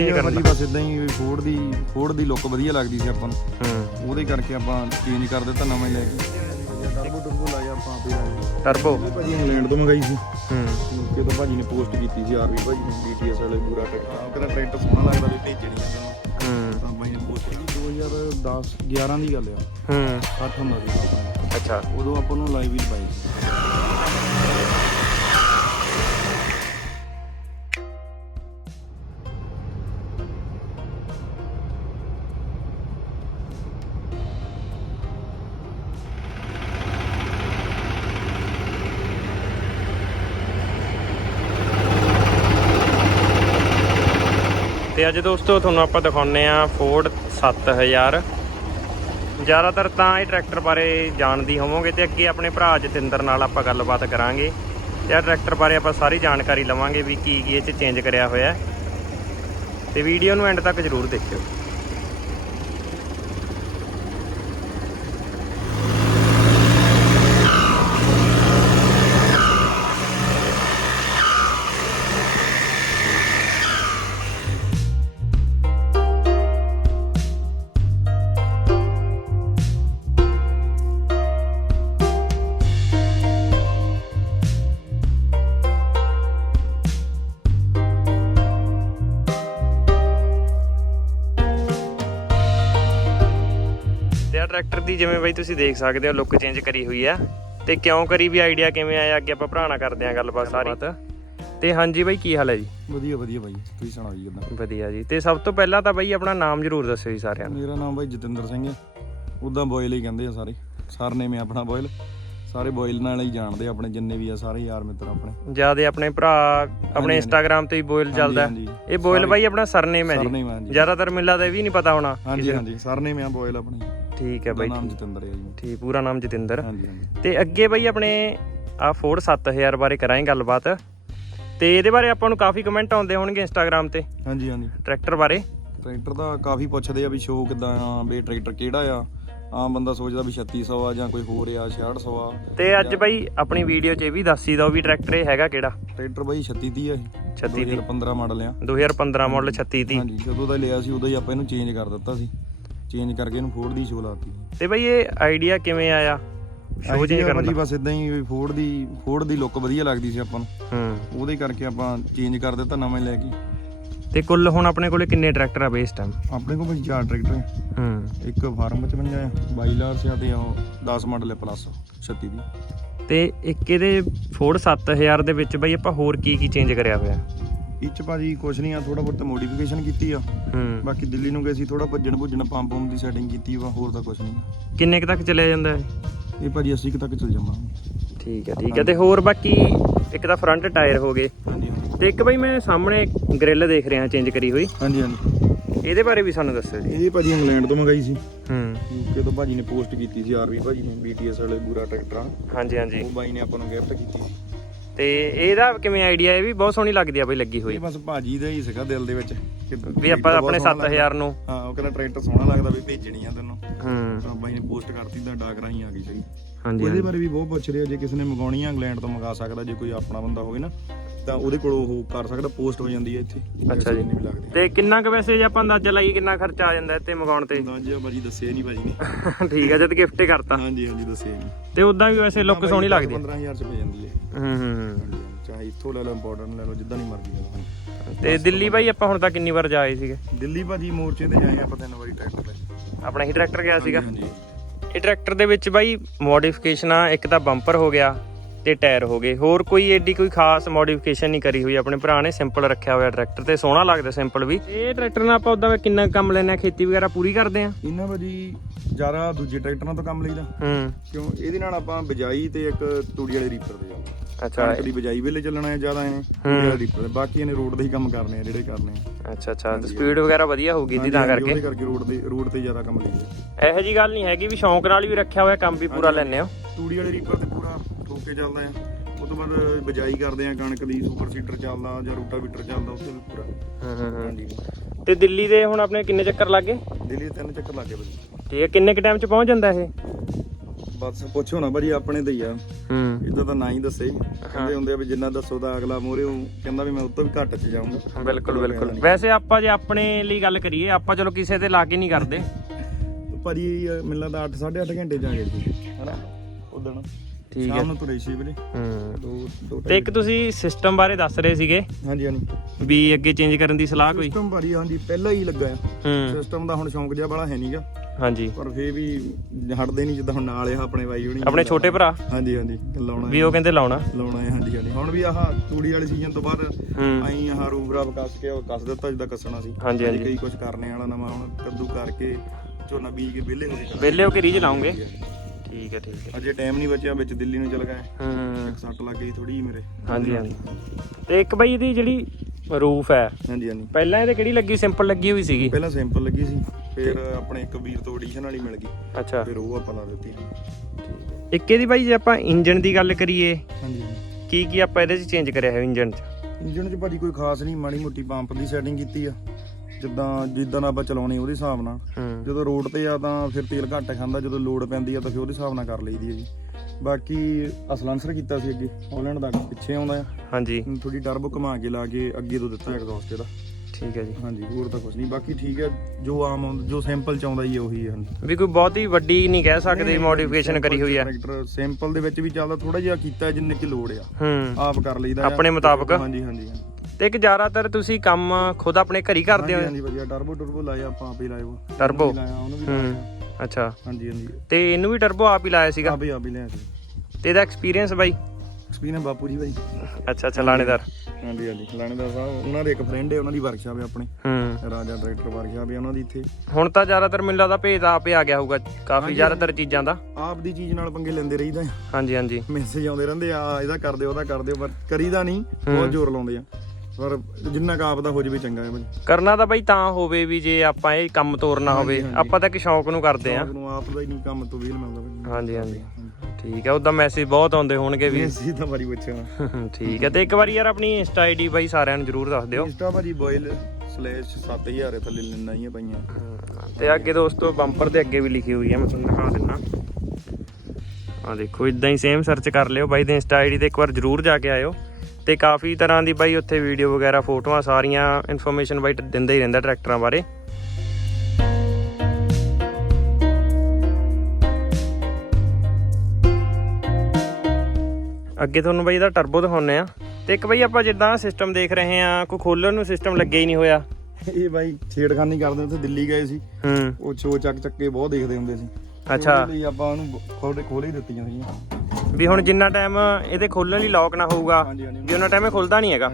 Change ਕਰਨ ਦਾ? ਬਸ ਇਦਾਂ ਹੀ Ford ਦੀ look ਵਧੀਆ ਲੱਗਦੀ ਸੀ ਆਪਾਂ ਨੂੰ, ਉਹਦੇ ਕਰਕੇ ਆਪਾਂ ਚੇਂਜ ਕਰ ਦਿੱਤਾ, ਨਵਾਂ ਹੀ ਲੈ ਕੇ ਟਰਬੋ ਲਾਇਆ ਆਪਾਂ ਆਪੇ। ਟਰਬੋ ਭਾਜੀ ਇੰਗਲੈਂਡ ਤੋਂ ਮੰਗਾਈ ਸੀ, ਯੂਕੇ ਤੋਂ ਭਾਜੀ ਨੇ ਪੋਸਟ ਕੀਤੀ ਸੀ, ਆਰਵੀ ਭਾਜੀ ਨੇ BTS ਵਾਲੇ ਪੂਰਾ ਟਰੈਕਟਰ, ਉਹ ਕਹਿੰਦਾ ਟਰੈਕਟਰ ਸੋਹਣਾ ਲੱਗਦਾ ਵੀ ਭੇਜਣੀ ਆ ਤਾਂ ਭਾਈ ਨੇ ਪੋਸਟ ਕੀਤੀ। 2010-11 ਦੀ ਗੱਲ ਆ, 60 ਹੁੰਦਾ ਸੀ ਅੱਛਾ, ਉਦੋਂ ਆਪਾਂ ਨੂੰ ਲਾਈਵ ਹੀ ਪਾਈ ਸੀ। ਤੇ ਅੱਜ ਦੋਸਤੋ ਤੁਹਾਨੂੰ ਆਪਾਂ ਦਿਖਾਉਂਦੇ ਆ ਫੋਰਡ 7000। ਜ਼ਿਆਦਾਤਰ ਤਾਂ ਇਹ ਟਰੈਕਟਰ ਬਾਰੇ ਜਾਣਦੀ ਹੋਵੋਗੇ ਤੇ ਅੱਗੇ ਆਪਣੇ ਭਰਾ ਜਤਿੰਦਰ ਨਾਲ ਆਪਾਂ ਗੱਲਬਾਤ ਕਰਾਂਗੇ ਤੇ ਇਹ ਟਰੈਕਟਰ ਬਾਰੇ ਆਪਾਂ ਸਾਰੀ ਜਾਣਕਾਰੀ ਲਵਾਂਗੇ ਵੀ ਕੀ ਇਹ 'ਚ ਚੇਂਜ ਕਰਿਆ ਹੋਇਆ ਤੇ ਵੀਡੀਓ ਨੂੰ ਐਂਡ ਤੱਕ ਜ਼ਰੂਰ ਦੇਖਿਓ। ਟਰੈਕਟਰ ਦੀ ਜਿਵੇਂ ਬਾਈ ਤੁਸੀਂ ਦੇਖ ਸਕਦੇ ਹੋ ਲੁੱਕ ਚੇਂਜ ਕਰੀ ਹੋਈ ਆ ਤੇ ਕਿਉਂ ਕਰੀ ਵੀ ਆਈਡੀਆ ਕਿਵੇਂ ਆਇਆ ਅੱਗੇ ਆਪਾਂ ਭਰਾ ਨਾਲ ਕਰਦੇ ਆਂ ਗੱਲਬਾਤ ਸਾਰੀ। ਤੇ ਹਾਂਜੀ ਬਾਈ ਕੀ ਹਾਲ ਹੈ ਜੀ? ਵਧੀਆ ਬਾਈ, ਤੁਸੀਂ ਸੁਣਾਓ ਜੀ ਕਿੱਦਾਂ? ਵਧੀਆ ਜੀ। ਤੇ ਸਭ ਤੋਂ ਪਹਿਲਾਂ ਤਾਂ ਬਾਈ ਆਪਣਾ ਨਾਮ ਜ਼ਰੂਰ ਦੱਸਿਓ ਜੀ ਸਾਰਿਆਂ ਨੂੰ। ਮੇਰਾ ਨਾਮ ਬਾਈ ਜਤਿੰਦਰ ਸਿੰਘ ਹੈ, ਉੱਦਾਂ ਬੋਇਲ ਹੀ ਕਹਿੰਦੇ ਆ ਸਾਰੇ, ਸਰਨੇਮ ਹੈ ਆਪਣਾ ਬੋਇਲ, ਸਾਰੇ ਬੋਇਲ ਨਾਲ ਹੀ ਜਾਣਦੇ ਆਪਣੇ ਜਿੰਨੇ ਵੀ ਆ ਸਾਰੇ ਯਾਰ ਮਿੱਤਰ ਆਪਣੇ। ਜਿਆਦਾ ਆਪਣੇ ਭਰਾ ਆਪਣੇ ਇੰਸਟਾਗ੍ਰਾਮ ਤੇ ਵੀ ਬੋਇਲ ਚੱਲਦਾ, ਇਹ ਬੋਇਲ ਬਾਈ ਆਪਣਾ ਸਰਨੇਮ ਹੈ ਜੀ, ਜ਼ਿਆਦਾਤਰ ਮਿਲਦਾ ਤਾਂ ਇਹ ਵੀ ਨਹੀਂ ਪਤਾ ਹੋਣਾ। ਹਾਂਜੀ ਸਰਨੇਮ ਹੈ ਬੋਇਲ ਆਪਣੀ। ਠੀਕ ਹੈ ਬਾਈ, ਨਾਮ ਜਤਿੰਦਰ ਹੈ ਜੀ। ਠੀਕ, ਪੂਰਾ ਨਾਮ ਜਤਿੰਦਰ। ਤੇ ਅੱਗੇ ਬਾਈ ਆਪਣੇ ਆ ਫੋਰਡ 7000 ਬਾਰੇ ਕਰਾਂਗੇ ਗੱਲਬਾਤ ਤੇ ਇਹਦੇ ਬਾਰੇ ਆਪਾਂ ਨੂੰ ਕਾਫੀ ਕਮੈਂਟ ਆਉਂਦੇ ਹੋਣਗੇ ਇੰਸਟਾਗ੍ਰਾਮ ਤੇ। ਹਾਂਜੀ ਟਰੈਕਟਰ ਬਾਰੇ, ਟਰੈਕਟਰ ਦਾ ਕਾਫੀ ਪੁੱਛਦੇ ਆ ਵੀ ਸ਼ੋਅ ਕਿੱਦਾਂ ਆ, ਵੀ ਟਰੈਕਟਰ ਕਿਹੜਾ ਆ। ਆਮ ਬੰਦਾ ਸੋਚਦਾ ਵੀ 3600 ਆ ਜਾਂ ਕੋਈ ਹੋਰ ਆ 6600 ਆ। ਤੇ ਅੱਜ ਬਾਈ ਆਪਣੀ ਵੀਡੀਓ 'ਚ ਇਹ ਵੀ ਦੱਸੀ ਦੋ ਵੀ ਟਰੈਕਟਰ ਇਹ ਹੈਗਾ ਕਿਹੜਾ ਟਰੈਕਟਰ ਬਾਈ 3630 ਆ, ਇਹ 2015 ਮਾਡਲ ਆ, 2015 ਮਾਡਲ 3630। ਹਾਂਜੀ, ਜਦੋਂ ਦਾ ਲਿਆ ਸੀ ਉਦੋਂ ਹੀ ਆਪਾਂ ਇਹਨੂੰ ਚੇਂਜ ਕਰ ਦਿੱਤਾ ਸੀ, ਚੇਂਜ ਕਰਕੇ ਇਹਨੂੰ ਫੋਰਡ ਦੀ ਸ਼ੋਅ ਲਾਤੀ। ਤੇ ਬਾਈ ਇਹ ਆਈਡੀਆ ਕਿਵੇਂ ਆਇਆ ਸ਼ੋਅ ਚੇਂਜ ਕਰਨ ਦਾ? ਬਸ ਇਦਾਂ ਹੀ ਫੋਰਡ ਦੀ ਲੁੱਕ ਵਧੀਆ ਲੱਗਦੀ ਸੀ ਆਪਾਂ ਨੂੰ, ਉਹਦੇ ਕਰਕੇ ਆਪਾਂ ਚੇਂਜ ਕਰ ਦਿੱਤਾ, ਨਵਾਂ ਹੀ ਲੈ ਕੇ। ਤੇ ਕੁੱਲ ਹੁਣ ਆਪਣੇ ਕੋਲੇ ਕਿੰਨੇ ਟਰੈਕਟਰ ਆ ਬੇਸ ਟਾਈਮ? ਆਪਣੇ ਕੋਲ ਬਈ 4 ਟਰੈਕਟਰ ਹੈ, ਇੱਕ ਫਾਰਮ 55 ਆ 22 ਲਾਰਸ ਆ ਤੇ 10 ਮਾਡਲ ਹੈ ਪਲੱਸ 36 ਦੀ। ਤੇ ਇੱਕ ਇਹਦੇ ਫੋਰਡ 7000 ਦੇ ਵਿੱਚ ਬਈ ਆਪਾਂ ਹੋਰ ਕੀ ਚੇਂਜ ਕਰਿਆ ਹੋਇਆ? ਇਹ 'ਚ ਭਾਜੀ ਕੁਛ ਨਹੀਂ ਆ, ਥੋੜਾ ਬਹੁਤ ਮੋਡੀਫਿਕੇਸ਼ਨ ਕੀਤੀ ਆ, ਬਾਕੀ ਦਿੱਲੀ ਨੂੰ ਗਏ ਸੀ, ਥੋੜਾ ਭੱਜਣ ਪੰਪ ਦੀ ਸੈਟਿੰਗ ਕੀਤੀ ਵਾ, ਹੋਰ ਤਾਂ ਕੁਛ ਨਹੀਂ। ਕਿੰਨੇ ਤੱਕ ਚਲਿਆ ਜਾਂਦਾ ਇਹ ਭਾਜੀ? 80 ਤੱਕ ਚੱਲ ਜਾਂਦਾ। ਠੀਕ ਹੈ। ਤੇ ਹੋਰ ਬਾਕੀ ਇੱਕ ਤਾਂ ਫਰੰਟ ਟਾਇਰ ਹੋ ਗਏ, ਤੇ ਇੱਕ ਬਾਈ ਮੈਂ ਸਾਹਮਣੇ ਗ੍ਰਿਲ ਦੇਖ ਰਿਹਾ ਚੇਂਜ ਕਰੀ ਹੋਈ। ਹਾਂਜੀ ਇਹਦੇ ਬਾਰੇ ਵੀ ਸਾਨੂੰ ਦੱਸਿਓ ਜੀ। ਇਹ ਭਾਜੀ ਇੰਗਲੈਂਡ ਤੋਂ ਮੰਗਾਈ ਸੀ, ਯੂਕੇ ਤੋਂ ਭਾਜੀ ਨੇ ਪੋਸਟ ਕੀਤੀ ਸੀ, ਆਰਵੀ ਭਾਜੀ ਨੇ BTS ਵਾਲੇ ਪੂਰਾ ਟਰੈਕਟਰ। ਹਾਂਜੀ ਉਹ ਬਾਈ ਨੇ ਆਪਾਂ ਨੂੰ ਗਿਫਟ ਕੀਤੀ ਸੀ। ਤੇ ਇਹਦਾ ਕਿਵੇਂ ਆਈਡੀਆ? ਇਹ ਵੀ ਬਹੁਤ ਸੋਹਣੀ ਲੱਗਦੀ ਆ ਬਈ ਲੱਗੀ ਹੋਈ। ਬਸ ਭਾਜੀ ਦਾ ਹੀ ਸੀਗਾ ਦਿਲ ਦੇ ਵਿੱਚ ਵੀ ਆਪਾਂ ਆਪਣੇ 7000 ਨੂੰ, ਹਾਂ ਉਹ ਕਹਿੰਦਾ ਟਰੈਕਟਰ ਸੋਹਣਾ ਲੱਗਦਾ ਵੀ ਭੇਜਣੀ ਆ ਤੈਨੂੰ, ਤਾਂ ਬਾਈ ਨੇ ਪੋਸਟ ਕਰਤੀ ਤਾਂ ਡਾਕ ਰਾਹੀਂ ਆ ਗਈ ਸਹੀ। ਹਾਂਜੀ ਇਹਦੇ ਬਾਰੇ ਵੀ ਬਹੁਤ ਪੁੱਛ ਰਿਹਾ, ਜੇ ਕਿਸੇ ਨੇ ਮੰਗਾਉਣੀ ਆ ਇੰਗਲੈਂਡ ਤੋਂ ਮੰਗਾ ਸਕਦਾ, ਜੇ ਕੋਈ ਆਪਣਾ ਬੰਦਾ ਹੋਵੇ ਨਾ ਤਾਂ ਉਹਦੇ ਕੋਲ ਉਹ ਕਰ ਸਕਦਾ, ਪੋਸਟ ਹੋ ਜਾਂਦੀ ਹੈ ਇੱਥੇ। ਅੱਛਾ ਜੀ। ਤੇ ਕਿੰਨਾ ਕੁ ਵੈਸੇ ਜੇ ਆਪਾਂ ਅੰਦਾਜ਼ਾ ਲਾਈਏ ਕਿੰਨਾ ਖਰਚਾ ਆ ਜਾਂਦਾ ਇੱਥੇ ਮੰਗਾਉਣ ਤੇ? ਅੰਦਾਜ਼ਾ ਭਾਜੀ ਦੱਸਿਆ ਨਹੀਂ ਭਾਜੀ ਨੇ। ਠੀਕ ਹੈ, ਜਦ ਗਿਫਟ ਕਰਤਾ। ਹਾਂਜੀ ਦੱਸਿਆ ਨਹੀਂ। ਤੇ ਉਦਾਂ ਵੀ ਵੈਸੇ ਲੁੱਕ ਸੋਹਣੀ ਲੱਗਦੀ ਹੈ। 15000 ਚ ਪੈ ਜਾਂਦੀ ਹੈ। ਚਾਹੇ ਇੱਥੋਂ ਲੈ ਲਓ, ਇੰਪੋਰਟੈਂਟ ਲੈ ਲਓ, ਜਿੱਦਾਂ ਨਹੀਂ ਮਰਜ਼ੀ ਲੈ ਲਓ। ਤੇ ਦਿੱਲੀ ਬਾਈ ਆਪਾਂ ਹੁਣ ਤਾਂ ਕਿੰਨੀ ਵਾਰ ਜਾ ਆਏ ਸੀਗੇ? ਦਿੱਲੀ ਭਾਜੀ ਮੋਰਚੇ ਤੇ ਜਾਏ ਆਪਾਂ 3 ਵਾਰੀ ਟਰੈਕਟਰ ਤੇ। ਆਪਣਾ ਹੀ ਟਰੈਕਟਰ ਗਿਆ ਸੀਗਾ? ਇਹ ਟਰੈਕਟਰ ਦੇ ਵਿੱਚ ਬਾਈ ਮੋਡੀਫਿਕੇਸ਼ਨ ਆ, ਇੱਕ ਤਾਂ ਬੰਪਰ ਹੋ ਗਿਆ ਤੇ ਟਾਇਰ ਹੋ ਗਏ, ਹੋਰ ਕੋਈ ਏਡੀ ਕੋਈ ਖਾਸ ਮੋਡੀਫਿਕੇਸ਼ਨ ਨਹੀਂ ਕਰੀ ਹੋਈ ਆਪਣੇ ਭਰਾ ਨੇ, ਸਿੰਪਲ ਰੱਖਿਆ ਹੋਇਆ ਟਰੈਕਟਰ ਤੇ ਸੋਹਣਾ ਲੱਗਦਾ ਸਿੰਪਲ ਵੀ। ਇਹ ਟਰੈਕਟਰ ਨਾਲ ਆਪਾਂ ਉਦਾਂ ਕਿੰਨਾ ਕੰਮ ਲੈਣਾ, ਖੇਤੀ ਵਗੈਰਾ ਪੂਰੀ ਕਰਦੇ ਆ ਇਹਨਾਂ ਭਾਜੀ? ਜ਼ਿਆਦਾ ਦੂਜੇ ਟਰੈਕਟਰਾਂ ਤੋਂ ਕੰਮ ਲਈਦਾ, ਕਿਉਂ ਇਹਦੇ ਨਾਲ ਆਪਾਂ ਬਿਜਾਈ ਤੇ ਇੱਕ ਤੂੜੀ ਵਾਲੇ ਰੀਪਰ ਤੇ ਜਾਵਾਂਗੇ। ਅੱਛਾ, ਇਹਦੀ ਬਿਜਾਈ ਵੇਲੇ ਚੱਲਣਾ ਹੈ ਜ਼ਿਆਦਾ ਇਹਨੇ, ਤੂੜੀ ਵਾਲੇ ਰੀਪਰ, ਬਾਕੀ ਇਹਨੇ ਰੋਡ ਦੇ ਹੀ ਕੰਮ ਕਰਨੇ ਆ ਜਿਹੜੇ ਕਰਨੇ ਆ। ਅੱਛਾ ਤੇ ਸਪੀਡ ਵਗੈਰਾ ਵਧੀਆ ਹੋਊਗੀ ਇਹਦੀ, ਤਾਂ ਕਰਕੇ ਰੋਡ ਤੇ ਜ਼ਿਆਦਾ ਕੰਮ ਲਈਦਾ। ਇਹੋ ਜੀ ਗੱਲ ਨਹੀਂ ਹੈਗੀ ਵੀ ਸ਼ੌਂਕ ਨਾਲ ਵੀ ਰੱਖਿਆ ਹੋਇਆ, ਕੰਮ ਵੀ ਪੂਰਾ ਲੈਣੇ ਹੋ। ਤੂੜੀ ਵਾਲੇ ਰੀਪਰ ਤੇ ਪੂਰਾ ਠੋਕ ਕੇ ਚੱਲਦਾ ਆ, ਉਹ ਤੋਂ ਬਾਅਦ ਬਿਜਾਈ ਕਰਦੇ ਆ ਕਣਕ ਦੀ, ਸੁਪਰ ਸੀਡਰ ਚੱਲਦਾ ਜਾਂ ਰੋਟਾਵੀਟਰ ਚੱਲਦਾ ਉੱਥੇ ਵੀ ਪੂਰਾ। ਤੇ ਦਿੱਲੀ ਦੇ ਹੁਣ ਆਪਣੇ ਕਿੰਨੇ ਚੱਕਰ ਲੱਗੇ? ਦਿੱਲੀ ਦੇ 3 ਚੱਕਰ ਲੱਗੇ ਬਈ। ਠੀਕ ਹੈ, ਕਿੰਨੇ ਕੁ ਟਾਈਮ ਚ ਪਹੁੰਚ ਜਾਂਦਾ ਇਹ? ਬਸ ਪੁੱਛੋ ਨਾ ਭਾਜੀ ਆਪਣੇ ਤੇ ਹੀ ਆ। ਇਦਾਂ ਤਾਂ ਨਾ ਹੀ ਦੱਸੇ, ਕਹਿੰਦੇ ਹੁੰਦੇ ਆ ਵੀ ਜਿੰਨਾ ਦੱਸੋ ਤਾਂ ਅਗਲਾ ਮੂਹਰੇ ਕਹਿੰਦਾ ਵੀ ਮੈਂ ਉਤੋਂ ਵੀ ਘੱਟ 'ਚ ਜਾਊਂਗਾ। ਬਿਲਕੁਲ ਬਿਲਕੁਲ। ਵੈਸੇ ਆਪਾਂ ਜੇ ਆਪਣੇ ਲਈ ਗੱਲ ਕਰੀਏ, ਆਪਾਂ ਚਲੋ ਕਿਸੇ ਤੇ ਲਾ ਕੇ ਨਹੀਂ ਕਰਦੇ ਭਾਜੀ। ਮੈਨੂੰ ਲੱਗਦਾ 8-8.5 ਘੰਟੇ ਜਾ ਗਏ ਸੀ ਹਨਾ ਉਦਣ। ਠੀਕ ਹੈ, ਸ਼ਾਮ ਨੂੰ ਤੁਰੇ 6 ਵਜੇ। ਤੇ ਇੱਕ ਤੁਸੀਂ ਸਿਸਟਮ ਬਾਰੇ ਦੱਸ ਰਹੇ ਸੀਗੇ। ਹਾਂਜੀ ਹਾਂਜੀ। ਵੀ ਅੱਗੇ ਚੇਂਜ ਕਰਨ ਦੀ ਸਲਾਹ ਕੋਈ? ਸਿਸਟਮ ਭਾਜੀ ਹਾਂਜੀ ਪਹਿਲਾਂ ਹੀ ਲੱਗਾ ਆ। ਸਿਸਟਮ ਦਾ ਹੁਣ ਸ਼ੌਂਕ ਜਿਹਾ ਬੜਾ ਹੈ ਨਹੀਂਗਾ। ਹਾਂਜੀ, ਪਰ ਫੇਰ ਵੀ ਹਟਦੇ ਨਹੀਂ, ਜਿੱਦਾਂ ਹੁਣ ਨਾਲ ਆ ਆਪਣੇ ਬਾਈ ਹੋਣੀ, ਆਪਣੇ ਛੋਟੇ ਭਰਾ। ਹਾਂਜੀ ਹਾਂਜੀ, ਲਾਉਣਾ ਵੀ ਉਹ ਕਹਿੰਦੇ ਲਾਉਣਾ ਹੈ। ਹਾਂਜੀ ਹਾਂਜੀ। ਹੁਣ ਵੀ ਆਹ ਤੂੜੀ ਵਾਲੇ ਸੀਜ਼ਨ ਤੋਂ ਬਾਅਦ ਅਸੀਂ ਆਹ ਰੂਬਰਾ ਕੱਸ ਕੇ ਉਹ ਕੱਸ ਦਿੱਤਾ ਜਿੱਦਾਂ ਕੱਸਣਾ ਸੀ। ਹਾਂਜੀ ਹਾਂਜੀ। ਕਈ ਕੁਝ ਕਰਨੇ ਵਾਲਾ ਨਵਾਂ, ਹੁਣ ਕੱਦੂ ਕਰਕੇ ਝੋਨਾ ਬੀਜ ਕੇ ਵਿਹਲੇ ਹੋ ਕੇ ਰੀਝ ਲਾਉਂਗੇ। ਠੀਕ ਹੈ ਠੀਕ ਹੈ। ਅਜੇ ਟਾਈਮ ਨਹੀਂ ਬਚਿਆ, ਵਿੱਚ ਦਿੱਲੀ ਨੂੰ ਚਲ ਗਏ। ਸੱਟ ਲੱਗ ਗਈ ਥੋੜੀ ਮੇਰੇ। ਹਾਂਜੀ ਹਾਂਜੀ। ਤੇ ਇੱਕ ਬਾਈ ਇਹਦੀ ਜਿਹੜੀ ਰੂਫ ਹੈ, ਹਾਂਜੀ ਹਾਂਜੀ, ਪਹਿਲਾਂ ਇਹਦੇ ਕਿਹੜੀ ਲੱਗੀ? ਸਿੰਪਲ ਲੱਗੀ ਹੋਈ ਸੀਗੀ? ਪਹਿਲਾਂ ਸਿੰਪਲ ਲੱਗੀ ਸੀ, ਫਿਰ ਆਪਣੇ ਇੱਕ ਵੀਰ ਤੋਂ ਐਡੀਸ਼ਨ ਵਾਲੀ ਮਿਲ ਗਈ। ਅੱਛਾ, ਫਿਰ ਉਹ ਆਪਾਂ ਲਾ ਦਿੱਤੀ। ਇੱਕ ਇਹਦੀ ਬਾਈ ਜੇ ਆਪਾਂ ਇੰਜਨ ਦੀ ਗੱਲ ਕਰੀਏ, ਹਾਂਜੀ, ਕੀ ਆਪਾਂ ਇਹਦੇ 'ਚ ਚੇਂਜ ਕਰਿਆ ਹੈ ਇੰਜਨ 'ਚ? ਇੰਜਨ 'ਚ ਭਾਜੀ ਕੋਈ ਖਾਸ ਨਹੀਂ, ਮਾੜੀ ਮੋਟੀ ਪੰਪ ਦੀ ਸੈਟਿੰਗ ਕੀਤੀ ਆ, ਜਿੱਦਾਂ ਆਪਾਂ ਚਲਾਉਣੇ ਉਹਦੇ ਹਿਸਾਬ ਨਾਲ। ਜਦੋਂ ਰੋਡ ਤੇ ਆ ਤਾਂ ਫਿਰ ਤੇਲ ਘੱਟ ਖਾਂਦਾ, ਜਦੋਂ ਲੋਡ ਪੈਂਦੀ ਆ ਤਾਂ ਫਿਰ ਉਹਦੇ ਹਿਸਾਬ ਨਾਲ ਕਰ ਲਈਦੀ ਹੈ ਜੀ। ਬਾਕੀ ਅਸਲੈਂਸਰ ਕੀਤਾ ਸੀ ਅੱਗੇ, ਹਾਲੈਂਡ ਦਾ ਪਿੱਛੇ ਆਉਂਦਾ ਆ। ਹਾਂਜੀ, ਥੋੜੀ ਟਰਬੋ ਘੁਮਾ ਕੇ ਲਾ ਕੇ ਅੱਗੇ ਤੋਂ ਦਿੱਤਾ ਐਗਜ਼ੌਸਟ ਇਹਦਾ। ਠੀਕ ਹੈ ਜੀ। ਹਾਂਜੀ, ਹੋਰ ਤਾਂ ਕੁਝ ਨਹੀਂ, ਬਾਕੀ ਠੀਕ ਹੈ ਜੋ ਆਮ ਜੋ ਸਿੰਪਲ ਚ ਆਉਂਦਾ ਹੀ ਉਹੀ ਹੈ। ਵੀ ਕੋਈ ਬਹੁਤੀ ਵੱਡੀ ਨਹੀਂ ਕਹਿ ਸਕਦੇ ਮੋਡੀਫਿਕੇਸ਼ਨ ਕਰੀ ਹੋਈ ਆ। ਟਰੈਕਟਰ ਸਿੰਪਲ ਦੇ ਵਿੱਚ ਵੀ ਚੱਲਦਾ, ਥੋੜਾ ਜਿਹਾ ਕੀਤਾ ਜਿੰਨੇ ਕਿ ਲੋੜ ਆ, ਆਪ ਕਰ ਲਈਦਾ ਆਪਣੇ ਮੁਤਾਬਕ। ਹਾਂਜੀ ਹਾਂਜੀ। ਤੇ ਇੱਕ ਜ਼ਿਆਦਾਤਰ ਤੁਸੀਂ ਕੰਮ ਖੁਦ ਆਪਣੇ ਘਰ ਹੀ ਕਰਦੇ ਹੋ? ਹਾਂਜੀ ਵਧੀਆ, ਟਰਬੋ ਲਾਇਆ ਆਪਾਂ ਆਪ ਹੀ ਲਾਇਆ। ਟਰਬੋ ਲਾਇਆ ਉਹਨੂੰ ਵੀ ਲਾਇਆ। ਅੱਛਾ, ਹਾਂਜੀ ਹਾਂਜੀ। ਤੇ ਇਹਨੂੰ ਵੀ ਟਰਬੋ ਆਪ ਹੀ ਲਾਇਆ ਸੀਗਾ? ਆਪ ਹੀ ਲਿਆ ਸੀ। ਤੇ ਇਹਦਾ ਐਕਸਪੀਰੀਅੰਸ ਬਾਈ? ਐਕਸਪੀਰੀਅੰਸ ਬਾਪੂ ਜੀ ਬਾਈ। ਅੱਛਾ, ਲਾਣੇਦਾਰ। ਹਾਂਜੀ ਹਾਂਜੀ, ਲਾਣੇਦਾਰ ਸਾਹਿਬ ਉਹਨਾਂ ਦੇ ਇੱਕ ਫਰੈਂਡ ਹੈ, ਉਹਨਾਂ ਦੀ ਵਰਕਸ਼ਾਪ ਹੈ ਆਪਣੇ, ਰਾਜਾ ਟਰੈਕਟਰ ਵਰਕਸ਼ਾਪ ਹੈ ਉਹਨਾਂ ਦੀ ਇੱਥੇ। ਹੁਣ ਤਾਂ ਜ਼ਿਆਦਾਤਰ ਮੈਨੂੰ ਲੱਗਦਾ ਭੇਜ ਆਪ ਹੀ ਆ ਗਿਆ ਹੋਊਗਾ ਕਾਫੀ ਜ਼ਿਆਦਾਤਰ ਚੀਜ਼ਾਂ ਦਾ। ਆਪ ਦੀ ਚੀਜ਼ ਨਾਲ ਪੰਗੇ ਲੈਂਦੇ ਰਹੀਦਾ। ਹਾਂਜੀ ਹਾਂਜੀ, ਮੈਸੇਜ ਆਉਂਦੇ ਰਹਿੰਦੇ ਆ, ਇਹਦਾ ਕਰ ਦਿਓ ਉਹਦਾ ਕਰ ਦਿਓ, ਪਰ ਕਰੀਦਾ ਨਹੀਂ, ਬਹੁਤ ਜ਼ੋਰ ਲਾਉਂਦੇ ਆ। ਪਰ ਜਿੰਨਾ ਕੁ ਆਪ ਦਾ ਹੋ ਜਾਵੇ ਚੰਗਾ ਹੈ ਭਾਈ। ਕਰਨਾ ਤਾਂ ਬਾਈ ਤਾਂ ਹੋਵੇ ਵੀ ਜੇ ਆਪਾਂ ਇਹ ਕੰਮ ਤੋਰਨਾ ਹੋਵੇ, ਆਪਾਂ ਤਾਂ ਇੱਕ ਸ਼ੌਂਕ ਨੂੰ ਕਰਦੇ ਆ। ਆਪ ਦਾ ਹੀ ਨਹੀਂ, ਕੰਮ ਤੋਂ ਵੇਲ ਮਿਲਦਾ। ਹਾਂਜੀ ਹਾਂਜੀ, ਠੀਕ ਹੈ। ਉਹਦਾ ਮੈਸੇਜ ਬਹੁਤ ਆਉਂਦੇ ਹੋਣਗੇ ਵੀ। ਮੈਸੇਜ ਤਾਂ ਵਾਰੀ ਪੁੱਛਿਆ। ਠੀਕ ਹੈ। ਤੇ ਇੱਕ ਵਾਰੀ ਯਾਰ ਆਪਣੀ ਇੰਸਟਾ ਆਈਡੀ ਬਾਈ ਸਾਰਿਆਂ ਨੂੰ ਜ਼ਰੂਰ ਦੱਸ ਦਿਓ। ਇੰਸਟਾ ਭਾਜੀ boyle/7000 ਥੱਲੇ ਲੈਣਾ ਹੀ ਪਈਆਂ। ਤੇ ਅੱਗੇ ਦੋਸਤੋ ਬੰਪਰ ਦੇ ਅੱਗੇ ਵੀ ਲਿਖੀ ਹੋਈ ਹੈ, ਮੈਂ ਤੁਹਾਨੂੰ ਦਿਖਾ ਦਿੰਦਾ। ਆ ਦੇਖੋ, ਇਦਾਂ ਹੀ ਸੇਮ ਸਰਚ ਕਰ ਲਿਓ ਬਾਈ ਦੇ ਇੰਸਟਾ ਆਈਡੀ ਤੇ, ਇੱਕ ਵਾਰ ਜ਼ਰੂਰ ਜਾ ਕੇ ਆਇਓ। ਤੇ ਕਾਫੀ ਤਰ੍ਹਾਂ ਦੀ ਬਾਈ ਉੱਥੇ ਵੀਡੀਓ ਵਗੈਰਾ, ਫੋਟੋਆਂ, ਸਾਰੀਆਂ ਇਨਫੋਰਮੇਸ਼ਨ ਬਾਈ ਦਿੰਦਾ ਹੀ ਰਹਿੰਦਾ ਟਰੈਕਟਰਾਂ ਬਾਰੇ। ਅੱਗੇ ਤੁਹਾਨੂੰ ਬਾਈ ਇਹਦਾ ਟਰਬੋ ਦਿਖਾਉਂਦੇ ਆ। ਤੇ ਇੱਕ ਬਾਈ ਆਪਾਂ ਜਿੱਦਾਂ ਸਿਸਟਮ ਦੇਖ ਰਹੇ ਆ, ਕੋਈ ਖੋਲਣ ਨੂੰ ਸਿਸਟਮ ਲੱਗਿਆ ਹੀ ਨਹੀਂ ਹੋਇਆ। ਇਹ ਬਾਈ ਛੇੜਖਾਨੀ ਕਰਦੇ ਉੱਥੇ ਦਿੱਲੀ ਗਏ ਸੀ, ਉਹ ਚੋ ਚੱਕੇ ਬਹੁਤ ਦੇਖਦੇ ਹੁੰਦੇ ਸੀ। ਅੱਛਾ, ਆਪਾਂ ਉਹਨੂੰ ਖੋਲ ਹੀ ਦਿੱਤੀਆਂ ਸੀਗੀਆਂ ਵੀ ਹੁਣ ਜਿੰਨਾ ਟਾਈਮ ਇਹਦੇ ਖੋਲਣ ਲਈ ਲੌਕ ਨਾ ਹੋਊਗਾ ਵੀ ਉਹਨਾਂ ਟਾਈਮ ਇਹ ਖੁੱਲਦਾ ਨਹੀਂ ਹੈਗਾ।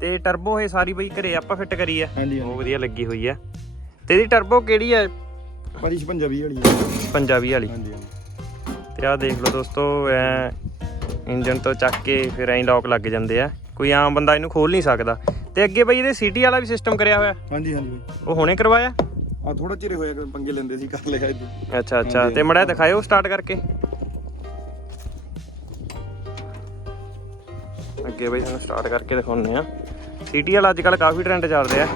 ਤੇ ਟਰਬੋ ਇਹ ਸਾਰੀ ਬਈ ਘਰੇ ਆਪਾਂ ਫਿੱਟ ਕਰੀ ਆ, ਬਹੁਤ ਵਧੀਆ ਲੱਗੀ ਹੋਈ ਆ। ਤੇ ਇਹਦੀ ਟਰਬੋ ਕਿਹੜੀ ਆ ਭਾਜੀ? 5620 ਵਾਲੀ ਆ। 5620 ਵਾਲੀ। ਤੇ ਆਹ ਦੇਖ ਲਓ ਦੋਸਤੋ, ਐ ਇੰਜਨ ਤੋਂ ਚੱਕ ਕੇ ਫਿਰ ਐਂ ਲੌਕ ਲੱਗ ਜਾਂਦੇ ਆ, ਕੋਈ ਆਮ ਬੰਦਾ ਇਹਨੂੰ ਖੋਲ ਨਹੀਂ ਸਕਦਾ। ਤੇ ਅੱਗੇ ਬਈ ਇਹਦੇ ਸੀਟੀ ਵਾਲਾ ਵੀ ਸਿਸਟਮ ਕਰਿਆ ਹੋਇਆ? ਹਾਂਜੀ ਹਾਂਜੀ, ਉਹ ਹੁਣੇ ਕਰਵਾਇਆ? ਆ ਥੋੜਾ ਚਿਰ ਹੋਇਆ, ਪੰਗੇ ਲੈਂਦੇ ਸੀ, ਕਰ ਲਿਆ। ਅੱਛਾ ਅੱਛਾ, ਤੇ ਮੜਾ ਦਿਖਾਇਓ ਸਟਾਰਟ ਕਰਕੇ। ਅੱਗੇ ਬਈ ਤੁਹਾਨੂੰ ਸਟਾਰਟ ਕਰਕੇ ਦਿਖਾਉਂਦੇ ਆ। ਸੀਟੀ ਵਾਲਾ ਅੱਜ ਕੱਲ੍ਹ ਕਾਫੀ ਟ੍ਰੈਂਡ ਚੱਲ ਰਿਹਾ।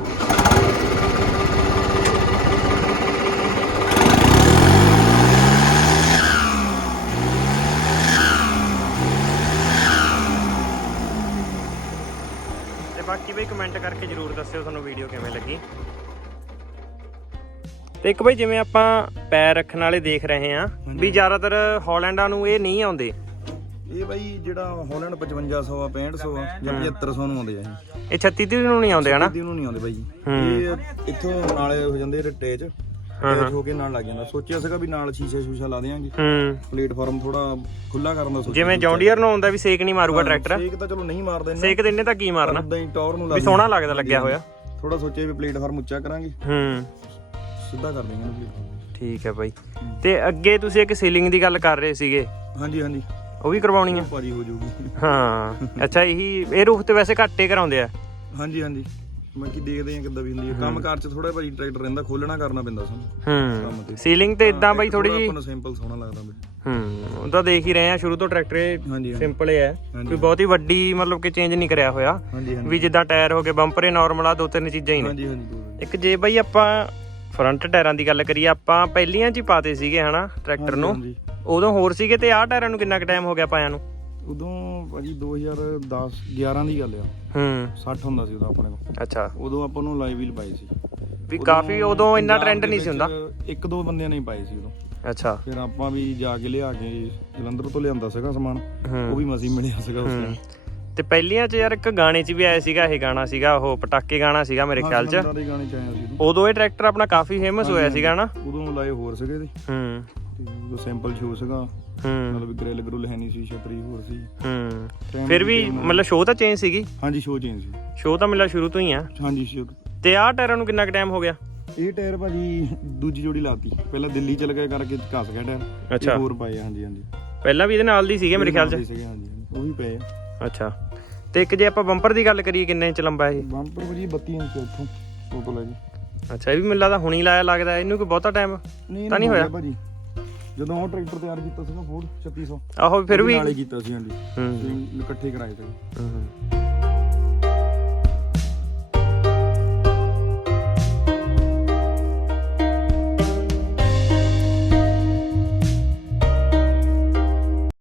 ਤੇ ਬਾਕੀ ਬਈ ਕਮੈਂਟ ਕਰਕੇ ਜ਼ਰੂਰ ਦੱਸਿਓ ਤੁਹਾਨੂੰ ਵੀਡੀਓ ਕਿਵੇਂ ਲੱਗੀ। ਤੇ ਇੱਕ ਬਈ ਜਿਵੇਂ ਆਪਾਂ ਪੈਰ ਰੱਖਣ ਵਾਲੇ ਦੇਖ ਰਹੇ ਆ ਵੀ ਜ਼ਿਆਦਾਤਰ ਹਾਲੈਂਡਾਂ ਨੂੰ ਇਹ ਨਹੀਂ ਆਉਂਦੇ। ਇਹ ਬਾਈ ਜਿਹੜਾ ਹਾਲੈਂਡ 5500 ਆ, 6500 ਆ ਜਾਂ 7500 ਨੂੰ ਆਉਂਦੇ ਆ। ਇਹ 3630 ਨੂੰ ਨਹੀਂ ਆਉਂਦੇ ਹਨਾ? 3630 ਨੂੰ ਨਹੀਂ ਆਉਂਦੇ ਬਾਈ। ਇਹ ਇੱਥੋਂ ਨਾਲੇ ਹੋ ਜਾਂਦੇ ਅਟੈਚ ਹੋ ਕੇ ਨਾਲ ਲੱਗ ਜਾਂਦਾ। ਸੋਚਿਆ ਸੀਗਾ ਵੀ ਨਾਲ ਸ਼ੀਸ਼ਾ ਲਾ ਦੇਾਂਗੇ, ਪਲੇਟਫਾਰਮ ਥੋੜਾ ਖੁੱਲਾ ਕਰਨ ਦਾ। ਜਿਵੇਂ ਜੌਂਡੀਅਰ ਨੂੰ ਆਉਂਦਾ ਵੀ ਸੇਕ ਨਹੀਂ ਮਾਰੂਗਾ ਟਰੈਕਟਰ। ਸੇਕ ਤਾਂ ਚਲੋ ਨਹੀਂ ਮਾਰਦੇ, ਸੇਕ ਦਿੰਨੇ ਤਾਂ ਕੀ ਮਾਰਨਾ, ਉਦਾਂ ਹੀ ਟੌਰ ਨੂੰ ਵੀ ਸੋਹਣਾ ਲੱਗਦਾ ਲੱਗਿਆ ਹੋਇਆ। ਥੋੜਾ ਸੋਚਿਆ ਵੀ ਪਲੇਟਫਾਰਮ ਉੱਚਾ ਕਰਾਂਗੇ, ਸਿੱਧਾ ਕਰ ਦੇਂਗੇ ਇਹਨੂੰ। ਠੀਕ ਹੈ ਬਾਈ। ਤੇ ਅੱਗੇ ਤੁਸੀਂ ਇੱਕ ਸੀਲਿੰਗ ਦੀ ਗੱਲ ਕਰ ਰਹੇ ਸੀਗੇ? ਹਾਂਜੀ ਹਾਂਜੀ, ਉਹ ਵੀ ਕਰਵਾਉਣੀ ਆ ਭਾਜੀ? ਹੋ ਜਾਊਗੀ। ਹਾਂ ਅੱਛਾ, ਇਹ ਰੂਫ ਤੇ ਵੈਸੇ ਘੱਟ ਹੀ ਕਰਾਉਂਦੇ ਆ। ਹਾਂਜੀ ਹਾਂਜੀ, ਬਾਕੀ ਦੇਖਦੇ ਆ ਕਿੱਦਾਂ ਵੀ ਹੁੰਦੀ ਹੈ। ਕੰਮ ਕਾਰ ਚ ਥੋੜਾ ਭਾਜੀ ਟਰੈਕਟਰ ਰਹਿੰਦਾ, ਖੋਲਣਾ ਕਰਨਾ ਪੈਂਦਾ ਸਾਨੂੰ ਕੰਮ ਤੇ। ਸੀਲਿੰਗ ਤੇ ਇਦਾਂ ਬਾਈ ਥੋੜੀ ਜਿਹੀ ਆਪਾਂ ਨੂੰ ਸਿੰਪਲ ਸੋਹਣਾ ਲੱਗਦਾ ਬਈ। ਉਹ ਤਾਂ ਦੇਖ ਹੀ ਰਹੇ ਆ, ਸ਼ੁਰੂ ਤੋਂ ਟਰੈਕਟਰ ਸਿੰਪਲ ਹੀ ਹੈ, ਕੋਈ ਬਹੁਤੀ ਵੱਡੀ ਮਤਲਬ ਕਿ ਚੇਂਜ ਨਹੀਂ ਕਰਿਆ ਹੋਇਆ। ਵੀ ਜਿੱਦਾਂ ਟਾਇਰ ਹੋ ਗਏ, ਬੰਪਰ ਨਾਰਮਲ ਆ, 2-3 ਚੀਜ਼ਾਂ ਹੀ ਨੇ। ਇੱਕ ਜੇ ਬਾਈ ਆਪਾਂ ਫਰੰਟ ਟਾਇਰਾਂ ਦੀ ਗੱਲ ਕਰੀਏ ਆਪਾਂ ਪਹਿਲੀਆਂ 'ਚ ਹੀ ਪਾਤੇ ਸੀਗੇ ਹਨਾ ਟਰੈਕਟਰ ਨੂੰ। ਉਦੋਂ ਹੋਰ ਸੀਗੇ ਤੇ ਆਹ ਟਾਇਰਾਂ ਨੂੰ ਕਿੰਨਾ ਕੁ ਟਾਈਮ ਹੋ ਗਿਆ ਪਾਇਆ ਨੂੰ? ਉਦੋਂ ਭਾਜੀ 2010 11 ਦੀ ਗੱਲ ਆ। 60 ਹੁੰਦਾ ਸੀ ਉਦੋਂ ਆਪਣੇ ਕੋਲ। ਅੱਛਾ, ਉਦੋਂ ਆਪਾਂ ਨੂੰ ਲਾਈਵ ਵੀਲ ਪਾਏ ਸੀ ਵੀ ਕਾਫੀ ਉਦੋਂ ਇੰਨਾ ਟ੍ਰੈਂਡ ਨਹੀਂ ਸੀ ਹੁੰਦਾ। ਇੱਕ ਦੋ ਬੰਦਿਆਂ ਨੇ ਪਾਏ ਸੀ ਉਦੋਂ। ਅੱਛਾ, ਫਿਰ ਆਪਾਂ ਵੀ ਜਾ ਕੇ ਲਿਆ ਕੇ ਜਲੰਧਰ ਤੋਂ ਲਿਆਂਦਾ ਸੀਗਾ ਸਮਾਨ, ਉਹ ਵੀ ਮਸੀਂ ਮਿਲਿਆ ਸੀਗਾ ਉਸ ਟਾਈਮ। ਤੇ ਪਹਿਲੀਆਂ 'ਚ ਯਾਰ ਇੱਕ ਗਾਣੇ 'ਚ ਵੀ ਆਇਆ ਸੀਗਾ, ਇਹ ਗਾਣਾ ਸੀਗਾ ਉਹ ਪਟਾਕੇ ਗਾਣਾ ਸੀਗਾ ਮੇਰੇ ਖਿਆਲ 'ਚ। ਉਦੋਂ ਇਹ ਟਰੈਕਟਰ ਆਪਣਾ ਕਾਫੀ ਫੇਮਸ ਹੋਇਆ ਸੀਗਾ ਨਾ। ਉਦੋਂ ਲਾਏ ਹੋਰ ਸੀਗੇ ਤੇ ਉਦੋਂ ਸੈਂਪਲ ਸ਼ੋ ਸੀਗਾ, ਮਤਲਬ ਗ੍ਰਿਲ ਗਰੁਲ ਹੈ ਨਹੀਂ ਸੀ, ਛਤਰੀ ਹੋਰ ਸੀ। ਫਿਰ ਵੀ ਮਤਲਬ ਸ਼ੋਅ ਤਾਂ ਚੇਂਜ ਸੀਗੀ। ਹਾਂਜੀ, ਸ਼ੋਅ ਚੇਂਜ ਸੀ। ਸ਼ੋਅ ਤਾਂ ਮਿਲਿਆ ਸ਼ੁਰੂ ਤੋਂ ਹੀ ਆ। ਹਾਂਜੀ, ਸ਼ੋਅ। ਤੇ ਆਹ ਟਾਇਰਾਂ ਨੂੰ ਕਿੰਨਾ ਕੁ ਟਾਈਮ ਹੋ ਗਿਆ? ਇਹ ਟਾਇਰ ਭਾਜੀ ਦੂਜੀ ਜੋੜੀ ਲਾਤੀ, ਪਹਿਲਾਂ ਦਿੱਲੀ ਚਲ ਗਏ ਕਰਕੇ ਘਸ ਗਿਆ ਟਾਇਰ। ਅੱਛਾ, ਹੋਰ ਪਾਏ। ਹਾਂਜੀ ਹਾਂਜੀ, ਪਹਿਲਾਂ ਵੀ ਇਹਦੇ ਨਾਲ ਦੀ ਸੀਗੇ ਮੇਰੇ ਖਿਆਲ 'ਚ। ਹਾਂਜੀ, ਉਹ ਵੀ ਪਏ ਆ। ਅੱਛਾ, ਤੇ ਇੱਕ ਜੇ ਆਪਾਂ ਬੰਪਰ ਦੀ ਗੱਲ ਕਰੀਏ ਕਿੰਨੇ ਇੰਚ ਲੰਬਾ ਇਹ? ਬੰਪਰ ਭਾਜੀ 32 ਇੰਚ ਉੱਥੋਂ ਫੋਟੋ ਲੈ ਜੀ। ਅੱਛਾ, ਇਹ ਵੀ ਮੈਨੂੰ ਲੱਗਦਾ ਹੁਣੀ ਲਾਇਆ ਲੱਗਦਾ। ਇਹਨੂੰ ਕੋਈ ਬਹੁਤਾ ਟਾਈਮ ਤਾਂ ਨਹੀਂ ਹੋਇਆ ਭਾਜੀ? ਜਦੋਂ ਉਹ ਟਰੈਕਟਰ ਤਿਆਰ ਕੀਤਾ ਸੀਗਾ ਫੋਰਡ 3600, ਆਹੋ ਫਿਰ ਵੀ ਨਾਲੇ ਕੀਤਾ ਸੀ। ਹਾਂਜੀ, ਇਕੱਠੇ ਕਰਾਏ ਸੀ।